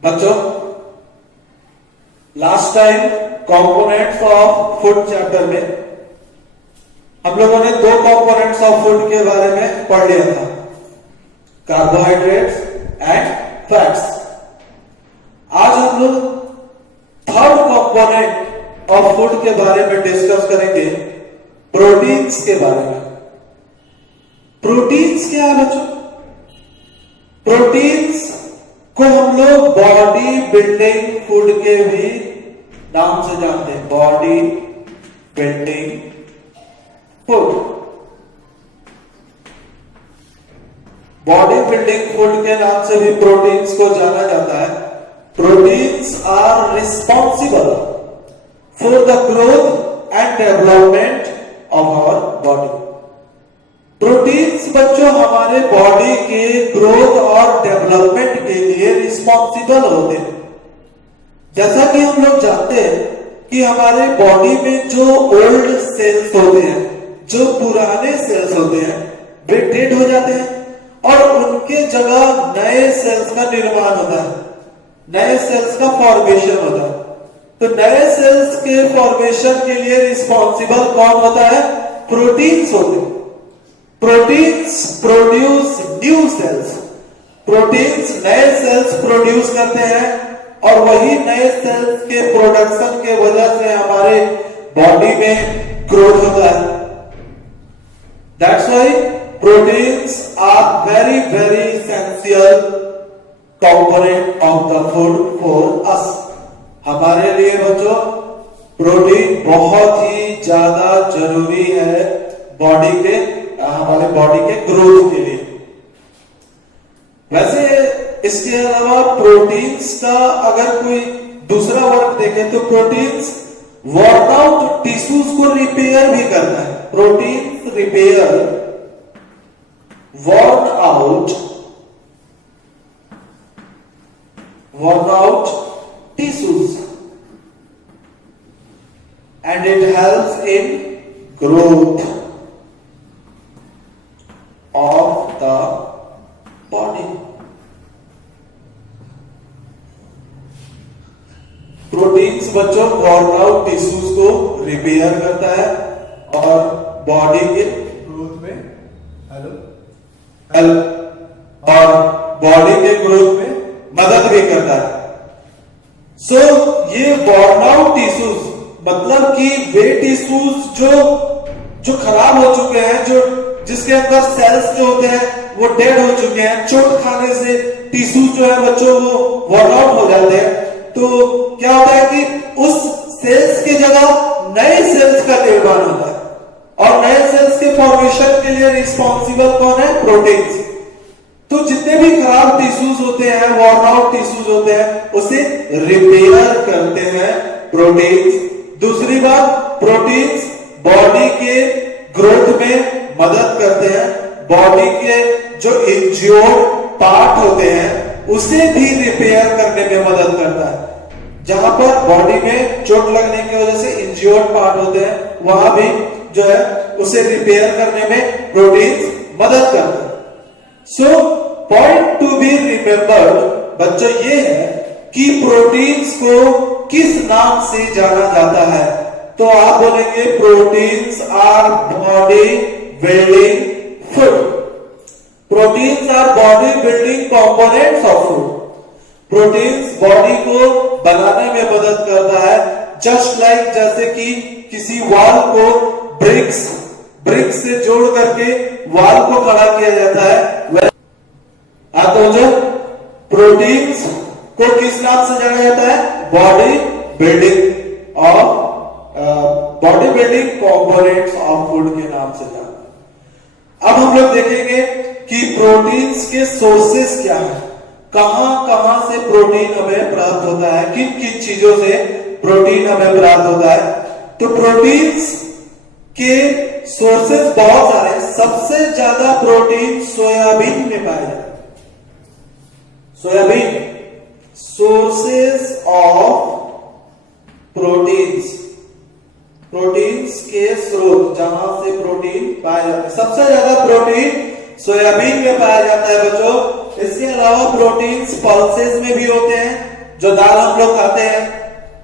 बच्चों, last time components of food chapter में हम लोगों ने दो कंपोनेंट्स ऑफ फूड के बारे में पढ़ लिया था, कार्बोहाइड्रेट्स एंड फैट्स। आज हम लोग थर्ड कंपोनेंट ऑफ फूड के बारे में डिस्कस करेंगे, प्रोटीन्स के बारे में। प्रोटीन्स क्या है बच्चों? प्रोटीन्स को हम लोग बॉडी बिल्डिंग फूड के भी नाम से जानते हैं, body building food. Body building food के नाम से भी प्रोटीन्स को जाना जाता है। Proteins are responsible for the growth and development of our body. Proteins बच्चों हमारे बॉडी के ग्रोथ और डेवलपमेंट के लिए रिस्पॉन्सिबल होते हैं। जैसा कि हम लोग जानते हैं कि हमारे बॉडी में जो ओल्ड सेल्स होते हैं, जो पुराने सेल्स होते हैं, वे डेड हो जाते हैं और उनके जगह नए सेल्स का निर्माण होता है, नए सेल्स का फॉर्मेशन होता है। तो नए सेल्स के फॉर्मेशन के लिए रिस्पॉन्सिबल कौन होता है? प्रोटीन्स होते हैं। Proteins produce new sales. Proteins नए सेल्स प्रोड्यूस करते हैं और वही नए सेल्स के प्रोडक्शन के वजह से हमारे बॉडी में ग्रोथ होता है। That's why proteins are very very essential component of the food for us. हमारे लिए बच्चों प्रोटीन बहुत ही ज्यादा जरूरी है बॉडी के, हमारे बॉडी के ग्रोथ के लिए। वैसे इसके अलावा प्रोटीन्स का अगर कोई दूसरा वर्क देखें तो प्रोटीन्स वर्न आउट टिश्यूज को रिपेयर भी करता है। Proteins repair worn out tissues and it helps in growth of the body. Proteins बच्चों वर्न आउट टिश्यूज को रिपेयर करता है और बॉडी के ग्रोथ में हेल्प और बॉडी के ग्रोथ में मदद भी करता है। सो ये वर्न आउट टिश्यूज मतलब कि वे टिश्यूज जो खराब हो चुके हैं, जो जिसके अंदर सेल्स जो होते हैं वो डेड हो चुके हैं, चोट खाने से टिश्यू जो है बच्चों वो वर्न आउट हो जाते हैं। तो क्या होता है कि उस सेल्स की जगह नए सेल्स का निर्माण होता है और नए सेल्स के फॉर्मेशन के लिए रिस्पॉन्सिबल कौन है? प्रोटीन्स। तो जितने भी खराब टिश्यूज होते हैं, वर्न आउट टिश्यूज होते हैं, उसे रिपेयर करते हैं प्रोटीन्स। दूसरी बात, प्रोटीन्स बॉडी के ग्रोथ में मदद करते हैं। बॉडी के जो इंज्योर्ड पार्ट होते हैं उसे भी रिपेयर करने में मदद करता है। जहां पर बॉडी में चोट लगने की वजह से इंज्योर्ड पार्ट होते हैं, वहां भी जो है उसे रिपेयर करने में प्रोटीन्स मदद करते हैं। So point to be remembered बच्चों ये है कि प्रोटीन्स को किस नाम से जाना जाता है? तो आप बोलेंगे proteins our body building food. Proteins our body building components of food. Proteins body को बनाने में मदद करता है। जस्ट लाइक जैसे कि किसी वॉल को ब्रिक्स से जोड़ करके वॉल को खड़ा किया जाता है, तो प्रोटीन्स को किस नाम से जाना जाता है? Body building components of food के नाम से जाना। अब हम लोग देखेंगे कि प्रोटीन्स के सोर्सेस क्या है, कहां से प्रोटीन हमें प्राप्त होता है, किन किन चीजों से प्रोटीन हमें प्राप्त होता है। तो प्रोटीन्स के सोर्सेस बहुत सारे। सबसे ज्यादा प्रोटीन सोयाबीन में पाया जाता है। Soybean sources of proteins, proteins के स्रोत जहां से प्रोटीन पाया जाता है। सबसे ज्यादा प्रोटीन सोयाबीन में पाया जाता है बच्चों। इसके अलावा प्रोटीन्स पल्सेस में भी होते हैं, जो दाल हम लोग खाते हैं,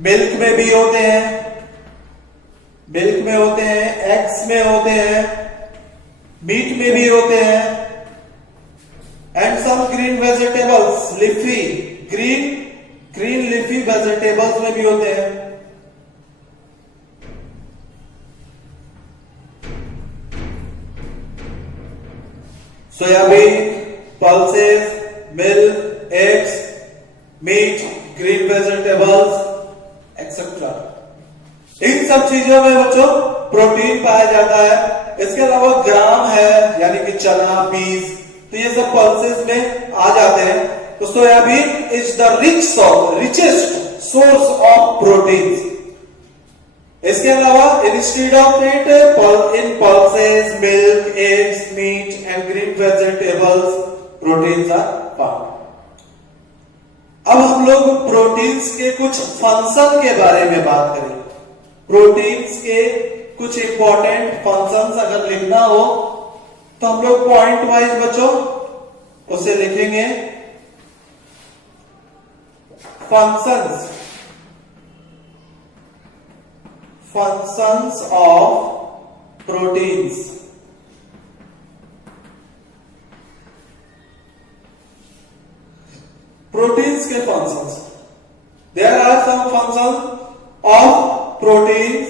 मिल्क में भी होते हैं, मिल्क में होते हैं, एग्स में होते हैं, मीट में भी होते हैं, and some green vegetables, leafy green leafy vegetables में भी होते हैं। Soybean, pulses, milk, eggs, meat, green vegetables etcetera, इन सब चीजों में बच्चों प्रोटीन पाया जाता है। इसके अलावा ग्राम है, यानी कि चना, बीज, तो ये सब पल्सेस में आ जाते हैं। तो soybean is the richest source of proteins. इसके अलावा instead of it in pulses, milk, eggs, meat and green vegetables proteins are found. अब हम लोग प्रोटीन्स के कुछ फंक्शन के बारे में बात करें। प्रोटीन्स के कुछ इंपॉर्टेंट फंक्शंस अगर लिखना हो तो हम लोग पॉइंट वाइज बच्चों उसे लिखेंगे। Functions of proteins. प्रोटीन्स के functions, there are some functions of proteins.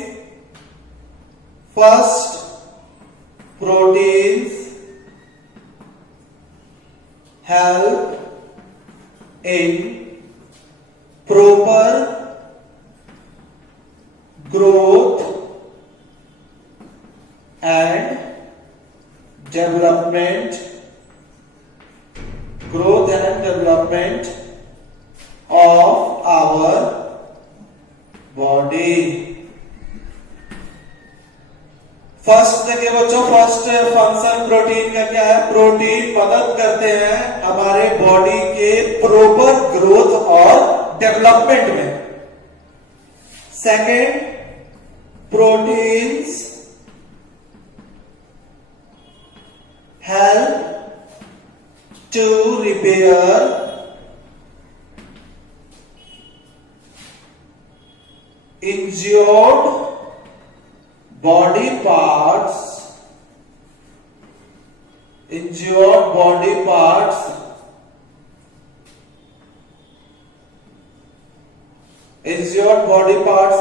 First, proteins help in proper growth and development of our body। First देखिए बच्चों, फर्स्ट फंक्शन प्रोटीन का क्या है? प्रोटीन मदद करते हैं हमारे बॉडी के प्रॉपर ग्रोथ और डेवलपमेंट में। Second, proteins help to repair injured body parts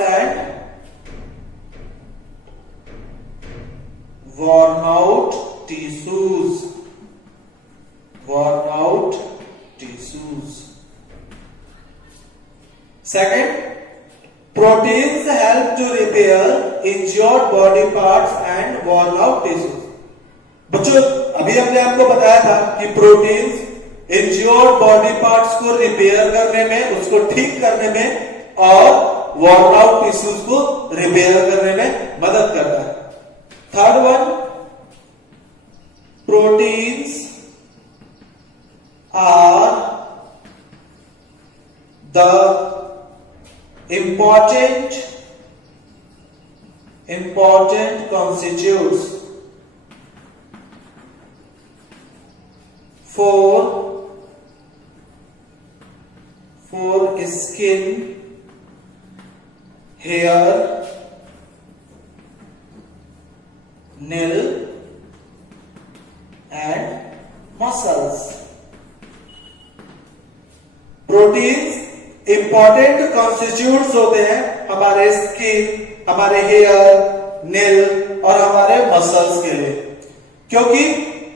and worn out tissues। Second, proteins help to repair injured body parts and worn out tissues। बच्चों अभी हमने आपको बताया था कि प्रोटीन्स इंज्योर्ड बॉडी पार्ट्स को रिपेयर करने में, उसको ठीक करने में और वर्न आउट टिश्यूज को रिपेयर करने में मदद करता है। Third one, proteins are the important constitutes for skin, hair, nail and muscles। Proteins important constitutes होते हैं हमारे स्किन, हमारे हेयर, नेल और हमारे मसल्स के लिए, क्योंकि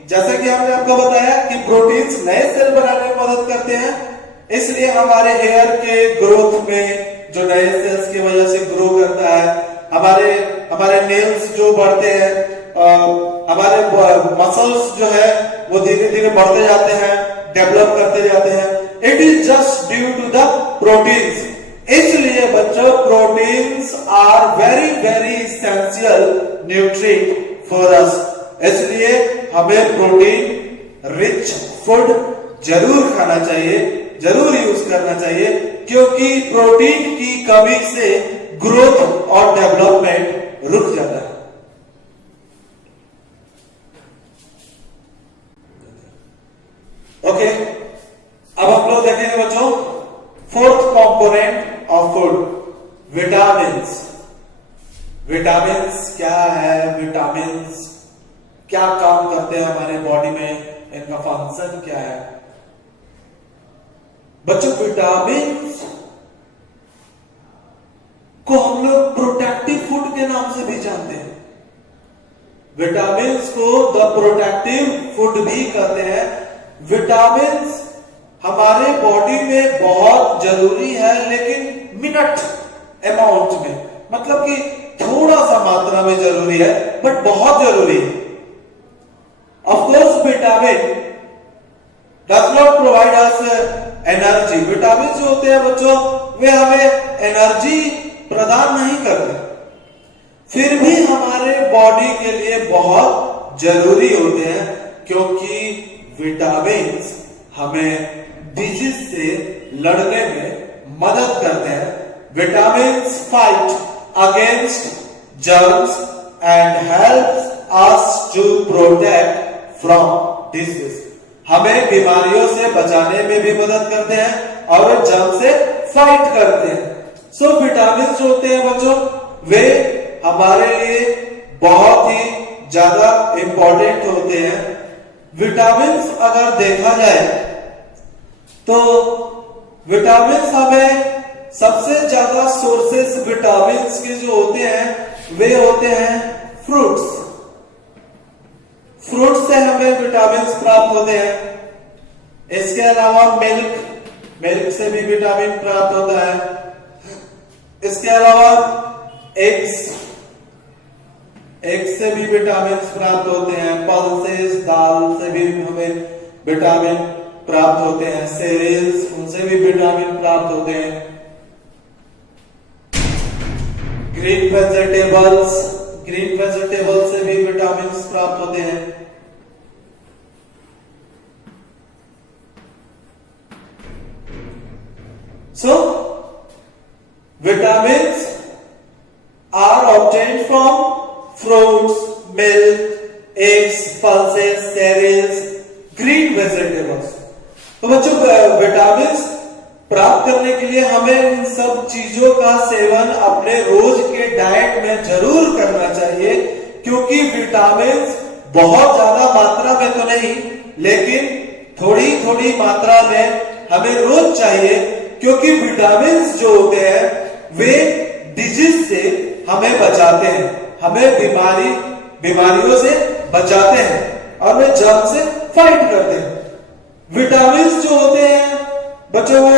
जैसा कि हमने आपको बताया कि प्रोटीन्स नए सेल बनाने में मदद करते हैं। इसलिए हमारे हेयर के ग्रोथ में, जो नए सेल्स की वजह से ग्रो करता है, हमारे नेल्स जो बढ़ते हैं, हमारे मसल्स जो है वो धीरे धीरे बढ़ते जाते हैं, डेवलप करते जाते हैं। It is just due to the proteins. इसलिए बच्चों proteins are very very essential nutrient for us. इसलिए हमें प्रोटीन रिच फूड जरूर खाना चाहिए, जरूर यूज करना चाहिए, क्योंकि प्रोटीन की कमी से ग्रोथ और डेवलपमेंट रुक जाता है। ओके जो fourth component of food, vitamins. Vitamins क्या है, विटामिन्स क्या काम करते हैं हमारे बॉडी में, इनका फंक्शन क्या है। बच्चों, विटामिन्स को हम लोग प्रोटेक्टिव फूड के नाम से भी जानते हैं। विटामिन्स को द प्रोटेक्टिव फूड भी कहते हैं। विटामिन्स हमारे बॉडी में बहुत जरूरी है, लेकिन मिनट अमाउंट में, मतलब कि थोड़ा सा मात्रा में जरूरी है, बट बहुत जरूरी है। Of course vitamin does not provide us energy. Vitamin जो होते हैं बच्चों, वे हमें एनर्जी प्रदान नहीं करते, फिर भी हमारे बॉडी के लिए बहुत जरूरी होते हैं, क्योंकि विटामिन्स हमें डिजीज से लड़ने में मदद करते हैं। Vitamins fight against germs and help us to protect from disease. हमें बीमारियों से बचाने में भी मदद करते हैं और जर्म से फाइट करते हैं। सो विटामिन जो होते हैं बच्चों, वे हमारे लिए बहुत ही ज्यादा इंपॉर्टेंट होते हैं। विटामिन्स अगर देखा जाए तो विटामिन्स हमें सबसे ज्यादा सोर्सेस विटामिन्स के जो होते हैं वे होते हैं फ्रूट्स। फ्रूट से हमें विटामिन्स प्राप्त होते हैं। इसके अलावा मिल्क से भी विटामिन प्राप्त होता है। इसके अलावा एग्स से भी विटामिन प्राप्त होते हैं। पल्सेस, दाल से भी हमें विटामिन प्राप्त होते हैं। सीरियल्स, उनसे भी विटामिन प्राप्त होते हैं। ग्रीन वेजिटेबल्स से भी विटामिन प्राप्त होते हैं। So, vitamins are obtained from fruits, milk, eggs, pulses, cereals, green vegetables. तो बच्चों, विटामिन्स प्राप्त करने के लिए हमें इन सब चीजों का सेवन अपने रोज के डाइट में जरूर करना चाहिए, क्योंकि विटामिन्स बहुत ज्यादा मात्रा में तो नहीं, लेकिन थोड़ी थोड़ी मात्रा में हमें रोज चाहिए, क्योंकि विटामिन्स जो होते हैं वे डिजीज से हमें बचाते हैं, हमें बीमारियों से बचाते हैं और वे जर्म से फाइट करते हैं। विटामिन्स जो होते हैं बच्चों, वो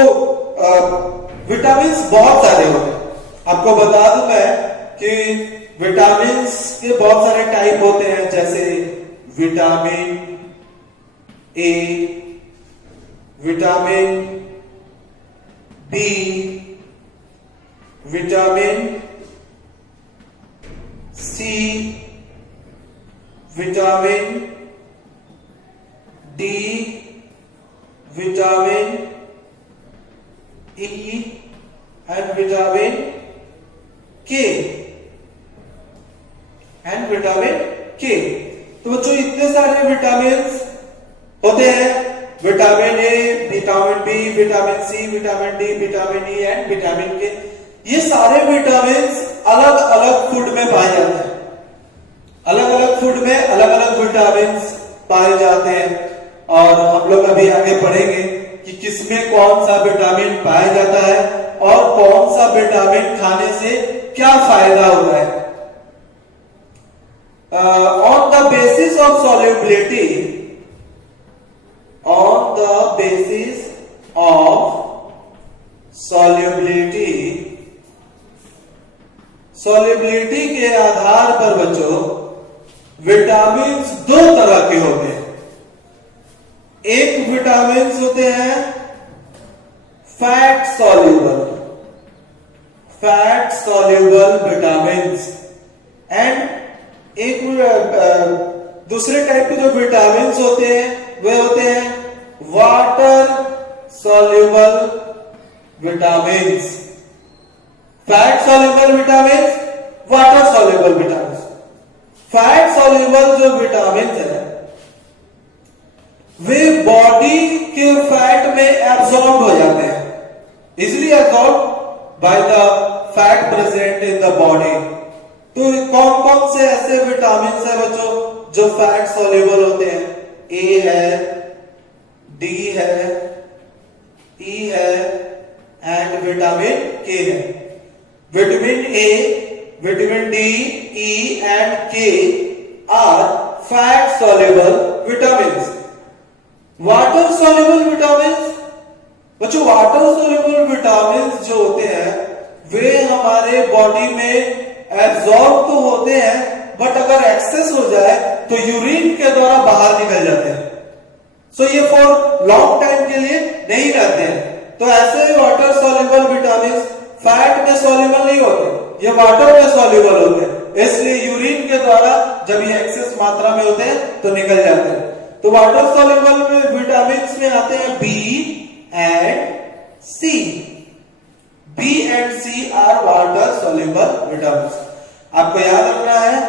विटामिन्स बहुत सारे होते हैं। आपको बता दूं मैं कि विटामिन्स के बहुत सारे टाइप होते हैं, जैसे vitamin A, vitamin B, vitamin C, vitamin D, vitamin E and vitamin K तो बच्चों, इतने सारे विटामिन होते हैं। Vitamin A, vitamin B, vitamin C, vitamin D, vitamin E and vitamin K, ये सारे विटामिन अलग अलग फूड में पाए जाते हैं। अलग अलग फूड में अलग अलग विटामिन पाए जाते हैं, और हम लोग अभी आगे पढ़ेंगे कि किसमें कौन सा विटामिन पाया जाता है और कौन सा विटामिन खाने से क्या फायदा होता है। On the basis of solubility, on the basis of solubility के आधार पर बच्चों, विटामिन दो तरह के होते हैं। एक विटामिन होते हैं फैट सॉल्यूबल विटामिन, एंड एक दूसरे टाइप के जो विटामिन होते हैं वे होते हैं water soluble vitamin. Fat soluble vitamin, water soluble vitamin. Fat soluble जो विटामिन है वे बॉडी के फैट में एब्सॉर्ब हो जाते हैं, easily absorb by the fat present in the body. तो कौन कौन से ऐसे विटामिन है बच्चों जो फैट सॉल्युबल होते हैं? ए है, डी है, ई है एंड विटामिन के है। Vitamin A, vitamin D, E and K are fat soluble vitamin. Water soluble vitamin बच्चों, वाटर सॉल्युबल विटामिन जो होते हैं वे हमारे बॉडी में एब्सॉर्ब तो होते हैं, बट अगर एक्सेस हो जाए तो यूरिन के द्वारा बाहर निकल जाते हैं। सो ये फॉर लॉन्ग टाइम के लिए नहीं रहते हैं। तो ऐसे वाटर सॉल्युबल विटामिन फैट में सॉल्युबल नहीं होते, ये वाटर में सॉल्युबल होते हैं, इसलिए यूरिन के द्वारा जब ये एक्सेस मात्रा में होते हैं तो निकल जाते हैं। तो वाटर सॉल्युबल विटामिन में आते हैं B and C. B and C are water soluble vitamin. आपको याद रखना है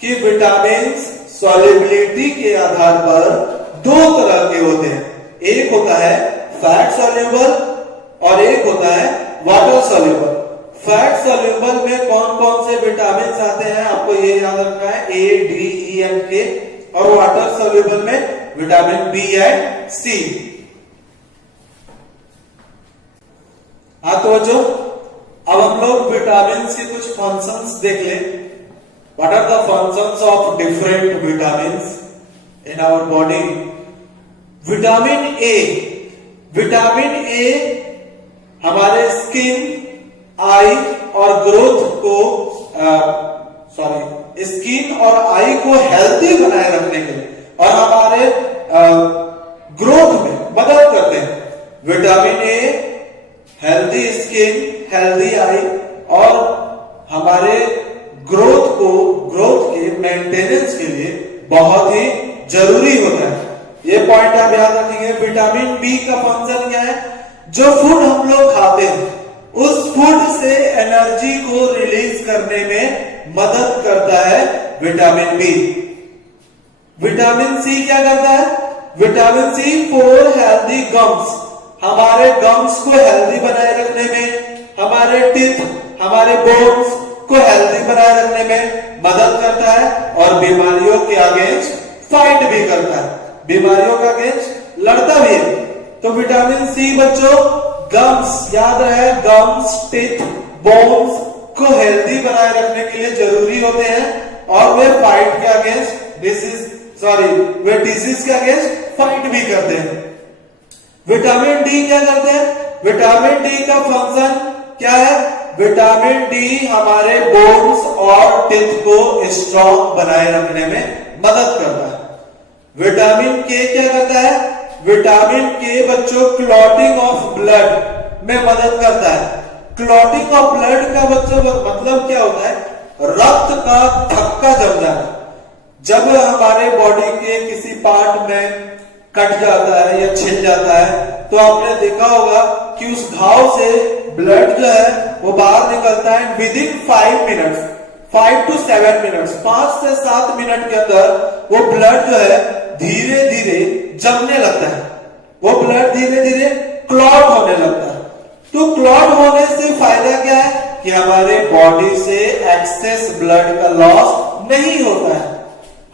कि विटामिन सॉल्युबिलिटी के आधार पर दो तरह के होते हैं, एक होता है फैट सॉल्युबल और एक होता है वाटर सॉल्युबल। फैट सॉल्युबल में कौन कौन से विटामिन आते हैं आपको ये याद रखना है, ए, डी, ई एंड के। और वाटर सॉल्युबल में विटामिन बी एंड सी। हाँ तो बच्चों, अब हम लोग विटामिन के कुछ फंक्शंस देख लें। What are the functions of different vitamin in our body? Vitamin A, vitamin A हमारे स्किन, आई और ग्रोथ को स्किन और आई को हेल्दी बनाए रखने के लिए और हमारे ग्रोथ में मदद करते हैं। Vitamin a healthy skin, healthy I और हमारे ग्रोथ के मेंटेनेंस के लिए बहुत ही जरूरी होता है। ये पॉइंट आप याद रखेंगे। विटामिन बी का फंक्शन क्या है? जो फूड हम लोग खाते हैं उस फूड से एनर्जी को रिलीज करने में मदद करता है विटामिन बी। विटामिन सी क्या करता है? Vitamin C for healthy gums, हमारे गम्स को हेल्दी बनाए रखने में, हमारे टीथ, हमारे बोन्स को हेल्दी बनाए रखने में मदद करता है और बीमारियों के अगेंस्ट फाइट भी करता है, बीमारियों का अगेंस्ट लड़ता भी है। तो विटामिन सी बच्चों गम्स, याद रहे गम्स, टीथ, बोन्स को हेल्दी बनाए रखने के लिए जरूरी होते हैं और वे फाइट के अगेंस्ट वे डिसीज के अगेंस्ट फाइट भी करते हैं। विटामिन डी क्या करते हैं? विटामिन डी का फंक्शन क्या है? विटामिन डी हमारे बोन्स और टीथ को स्ट्रॉन्ग बनाए रखने में मदद करता है। विटामिन के क्या करता है? विटामिन के बच्चों क्लॉटिंग ऑफ ब्लड में मदद करता है। क्लॉटिंग ऑफ ब्लड का बच्चों मतलब क्या होता है? रक्त का थक्का जम जाना। जब हमारे बॉडी के किसी पार्ट में कट जाता है या छिल जाता है तो आपने देखा होगा कि उस घाव से ब्लड जो है वो बाहर निकलता है with in 5 minutes, 5 to 7 minutes, 5 से 7 मिनट के अंदर वो ब्लड जो है धीरे धीरे जमने लगता है, वो ब्लड धीरे धीरे क्लॉट होने लगता है। तो क्लॉट होने से फायदा क्या है? कि हमारे बॉडी से एक्सेस ब्लड का लॉस नहीं होता है।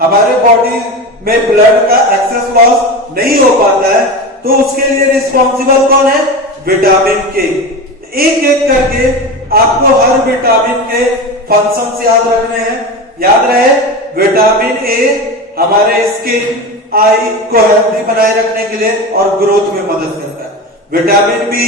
हमारे बॉडी में ब्लड का एक्सेस लॉस नहीं हो पाता है तो उसके लिए रिस्पॉन्सिबल कौन है? विटामिन के। एक एक करके आपको हर विटामिन के फंक्शंस याद रखने हैं। याद रहे विटामिन ए हमारे स्किन, आई को हेल्दी बनाए रखने के लिए और ग्रोथ में मदद करता है। विटामिन बी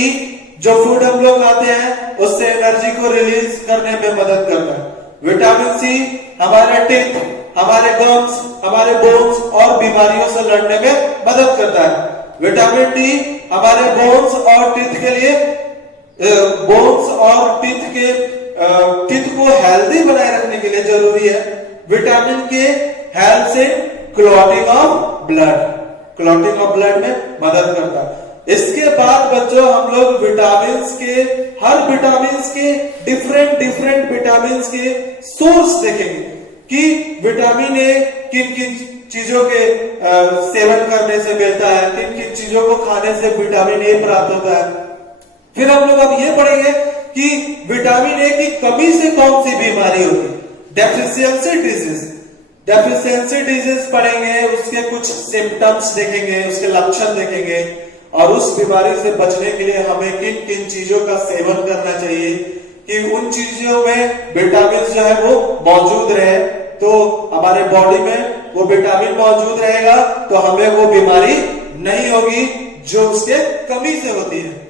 जो फूड हम लोग खाते हैं उससे एनर्जी को रिलीज करने में मदद करता है। विटामिन सी हमारे टीथ, हमारे गम्स, हमारे बोन्स और बीमारियों से लड़ने में मदद करता है। विटामिन डी हमारे बोन्स और टीथ के लिए टीथ को हेल्दी बनाए रखने के लिए जरूरी है। विटामिन के हेल्थ से क्लॉटिंग ऑफ ब्लड में मदद करता है। इसके बाद बच्चों हम लोग हर विटामिन के डिफरेंट विटामिन के सोर्स देखेंगे कि विटामिन ए किन किन चीजों के सेवन करने से मिलता है, किन किन चीजों को खाने से विटामिन ए प्राप्त होता है। फिर हम लोग अब ये पढ़ेंगे कि विटामिन ए की कमी से कौन सी बीमारी होती है, डेफिशिएंसी डिजीज। डेफिशिएंसी डिजीज पढ़ेंगे, उसके कुछ सिम्टम्स देखेंगे, उसके लक्षण देखेंगे, और उस बीमारी से बचने के लिए हमें किन किन चीजों का सेवन करना चाहिए कि उन चीजों में विटामिन जो है वो मौजूद रहे, तो हमारे बॉडी में वो विटामिन मौजूद रहेगा तो हमें वो बीमारी नहीं होगी जो उसके कमी से होती है।